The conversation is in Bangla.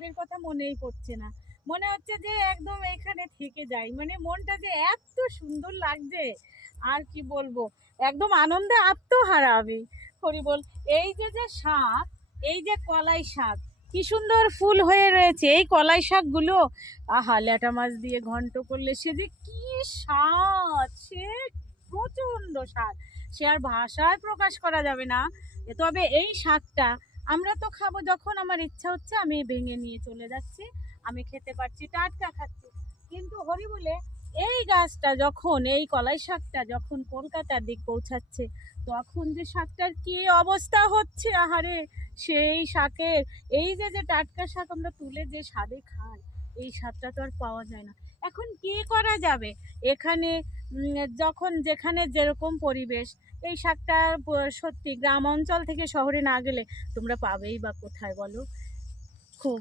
বাড়ির কথা মনেই পড়ছে না, মনে হচ্ছে যে একদম এখানে থেকে যাই, মানে মনটা যে এত সুন্দর লাগছে আর কি বলবো, একদম আনন্দে আত্মহারা আমি। হরি বল। এই যে যে শাক, এই যে কলাই শাক, কি সুন্দর ফুল হয়ে রয়েছে এই কলাই শাকগুলো, আহা ল্যাটা মাছ দিয়ে ঘন্ট করলে সে যে কি স্বাদ, সে প্রচন্ড স্বাদ, সে আর ভাষায় প্রকাশ করা যাবে না। তবে এই শাকটা আমরা তো খাবো, যখন আমার ইচ্ছা হচ্ছে আমি ভেঙে নিয়ে চলে যাচ্ছি, আমি খেতে পারছি, টাটকা খাচ্ছি। কিন্তু হরি বলে এই গাছটা যখন, এই কলাই শাকটা যখন কলকাতার দিক পৌঁছাচ্ছে, তখন যে শাকটার কি অবস্থা হচ্ছে, আহারে সেই শাকের, এই যে যে টাটকা শাক আমরা তুলে যে স্বাদে খাই, এই স্বাদটা তো আর পাওয়া যায় না। এখন কি করা যাবে, এখানে যখন যেখানে যেরকম পরিবেশ, এই শাকটা সত্যি গ্রাম অঞ্চল থেকে শহরে না গেলে তোমরা পাবেই বা কোথায় বলো। খুব